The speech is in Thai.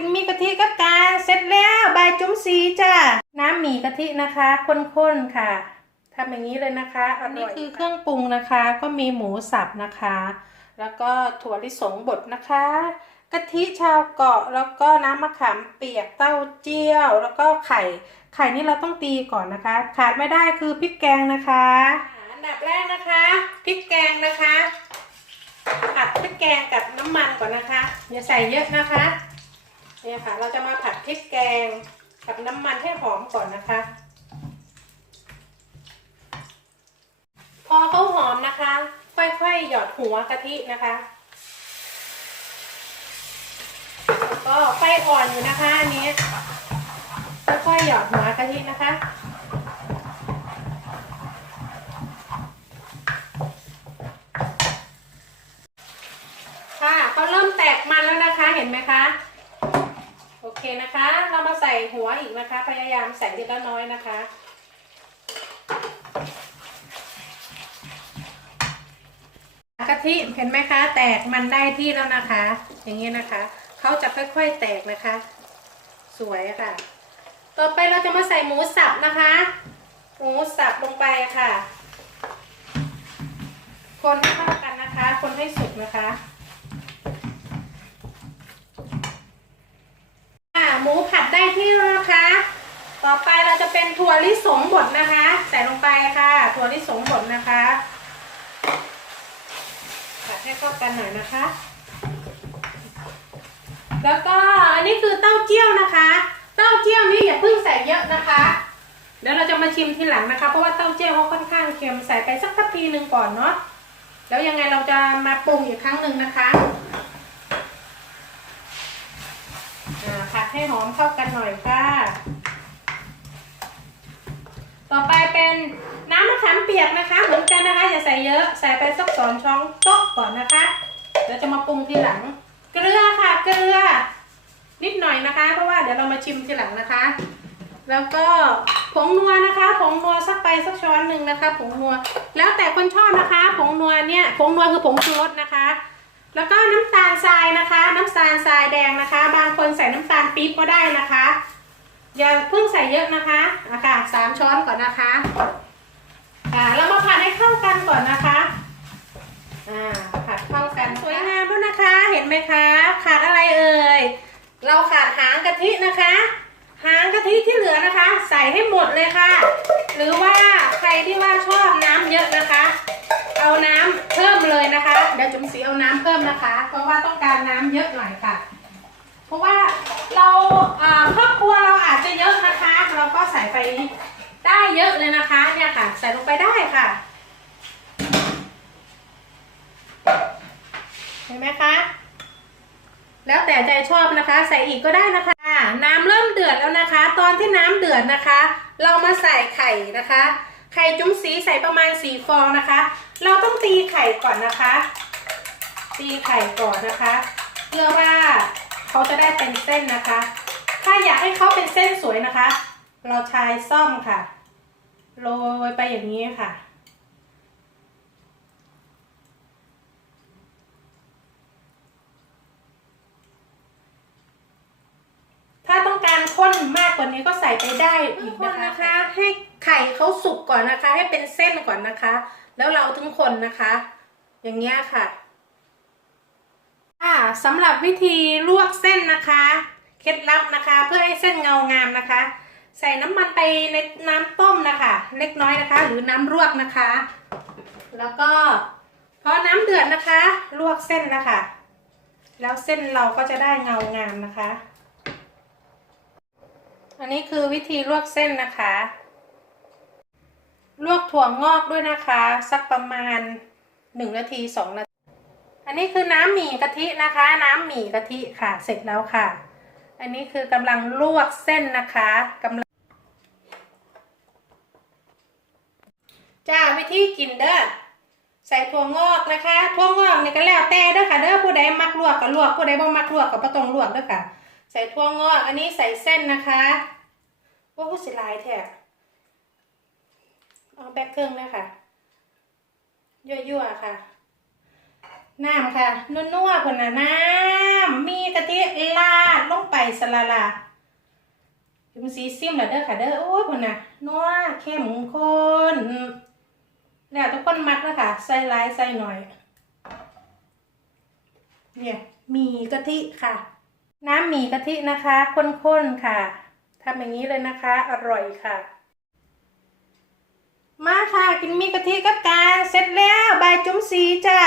กินหมีกะทิกับกาเสร็จแล้วใบายจุ๋มสีจ้าน้ำหมี่กะทินะคะข้นๆค่ะทำอย่างนี้เลยนะคะอันนี้คือเครื่องปรุงนะคะ ก็มีหมูสับนะคะ แล้วก็ถั่วลิสงบดนะคะกะทิชาวเกาะแล้วก็น้ำมะขามเปียกเต้าเจี้ยว แล้วก็ไข่ ไข่นี่เราต้องตีก่อนนะคะ ขาดไม่ได้คือพริกแกงนะคะอันดับแรกนะคะพริกแกงนะคะผัดพริกแกงกับน้ำมันก่อนนะคะอย่าใส่เยอะนะคะ เนี่ยค่ะ เราจะมาผัดพริกแกงกับน้ำมันให้หอมก่อนนะคะ พอเขาหอมนะคะ ค่อยๆ หยอดหัวกะทินะคะแล้วก็ไฟอ่อนอยู่นะคะอันนี้ค่อยๆหยอดหัวกะทินะคะค่ะเขาเริ่มแตกมันแล้วนะคะเห็นไหมคะ เคนะคะ เรามาใส่หัวอีกนะคะ พยายามใส่ทีละน้อยนะคะ กะทิเห็นไหมคะ แตกมันได้ที่แล้วนะคะ อย่างนี้นะคะ เขาจะค่อยๆแตกนะคะ สวยค่ะ ต่อไปเราจะมาใส่หมูสับนะคะ หมูสับลงไปค่ะ คนให้เข้ากันนะคะ คนให้สุกนะคะอ่าหมูผัดได้ที่แล้วนะคะ ต่อไปเราจะเป็นถั่วลิสงบดนะคะ ใส่ลงไปค่ะ ถั่วลิสงบดนะคะผัดให้เข้ากันหน่อยนะคะ แล้วก็อันนี้คือเต้าเจี้ยวนะคะ เต้าเจี้ยวนี่อย่าเพิ่งใส่เยอะนะคะ เดี๋ยวเราจะมาชิมทีหลังนะคะ เพราะว่าเต้าเจี้ยวเขาค่อนข้างเค็มใส่ไปสักทัพพีหนึ่งก่อนเนาะแล้วยังไงเราจะมาปรุงอีกครั้งหนึ่งนะคะผัดให้หอมเข้ากันหน่อยค่ะ ต่อไปเป็นน้ำมะขามเปียกนะคะ เหมือนกันนะคะ อย่าใส่เยอะ ใส่ไปสักสองช้อนโต๊ะก่อนนะคะ เดี๋ยวจะมาปรุงทีหลัง เกลือค่ะ เกลือ นิดหน่อยนะคะ เพราะว่าเดี๋ยวเรามาชิมทีหลังนะคะ แล้วก็ผงนัวนะคะ ผงนัวสักไปสักช้อนหนึ่งนะคะ ผงนัว แล้วแต่คนชอบนะคะ ผงนัวเนี่ย ผงนัวคือผงชูรสนะคะ แล้วก็น้ำตาลทรายนะคะ น้ำตาลทรายแดงนะคะ บางคนใส่น้ำตาลปี๊บก็ได้นะคะ อย่าเพิ่งใส่เยอะนะคะอะค่ะสามช้อนก่อนนะคะอ่าเรามาผัดให้เข้ากันก่อนนะคะอ่าผัดเข้ากันสวยงามด้วยนะคะ เห็นไหมคะ ขาดอะไรเอ่ย เราขาดหางกะทินะคะ หางกะทิที่เหลือนะคะ ใส่ให้หมดเลยค่ะ หรือว่าใครที่ว่าชอบน้ำเยอะนะคะ เอาน้ำเพิ่มเลยนะคะ เดี๋ยวจุ๋มสีเอาน้ำเพิ่มนะคะ เพราะว่าต้องการน้ำเยอะหน่อยค่ะ เพราะว่าเราครอบครัวเรา ไปได้เยอะเลยนะคะเนี่ยค่ะ ใส่ลงไปได้ค่ะเห็นไหมคะ แล้วแต่ใจชอบนะคะ ใส่อีกก็ได้นะคะ น้ำเริ่มเดือดแล้วนะคะ ตอนที่น้ำเดือดนะคะ เรามาใส่ไข่นะคะ ไข่จุ้มสีใส่ประมาณสี่ฟองนะคะ เราต้องตีไข่ก่อนนะคะ ตีไข่ก่อนนะคะ เพื่อว่าเขาจะได้เป็นเส้นนะคะ ถ้าอยากให้เขาเป็นเส้นสวยนะคะ เราใช้ซ่อมค่ะ โรยไปอย่างนี้ค่ะ ถ้าต้องการข้นมากกว่านี้ก็ใส่ไปได้อีกนะคะ ให้ไข่เขาสุกก่อนนะคะ ให้เป็นเส้นก่อนนะคะ แล้วเราถึงคนนะคะ อย่างเงี้ยค่ะอ่าสำหรับวิธีลวกเส้นนะคะ เคล็ดลับนะคะ เพื่อให้เส้นเงางามนะคะ ใส่น้ำมันไปในน้ำต้มนะคะ เล็กน้อยนะคะ หรือน้ำรวกนะคะ แล้วก็พอน้ำเดือดนะคะ ลวกเส้นนะคะ แล้วเส้นเราก็จะได้เงางามนะคะ อันนี้คือวิธีลวกเส้นนะคะ ลวกถั่วงอกด้วยนะคะ สักประมาณหนึ่งนาทีสองนาที อันนี้คือน้ำหมี่กะทินะคะ น้ำหมี่กะทิค่ะ เสร็จแล้วค่ะ อันนี้คือกำลังลวกเส้นนะคะกำลังจ้าวิธีกินเด้อใส่ถั่วงอกนะคะถั่วงอกนี่ก็แล้วแต่เด้อค่ะเด้อผู้ใดมักลวกก็ลวกผู้ใดบ่มักลวกก็บ่ต้องลวกเด้อค่ะ ใส่ถั่วงอกอันนี้ใส่เส้นนะคะว่าผู้สิลายแท้เอาแบกเครื่องเลยค่ะยั่วๆค่ะ น้ำค่ะนัวๆคนน่ะน้ำมีกะทิลาดลงไปสลาลาจุ่มสีซิมแล้วเด้อค่ะเด้อโอ้ยพุ่นน่ะนัวเข้มข้นแล้วทุกคนมักแล้วค่ะใส่ลายใส่หน่อย เนี่ยมีกะทิค่ะ น้ำหมีกะทินะคะข้นๆค่ะทำอย่างนี้เลยนะคะ อร่อยค่ะมาค่ะ กินมีกะทิกับกาเสร็จแล้ว บายจุ๋มสีจ้า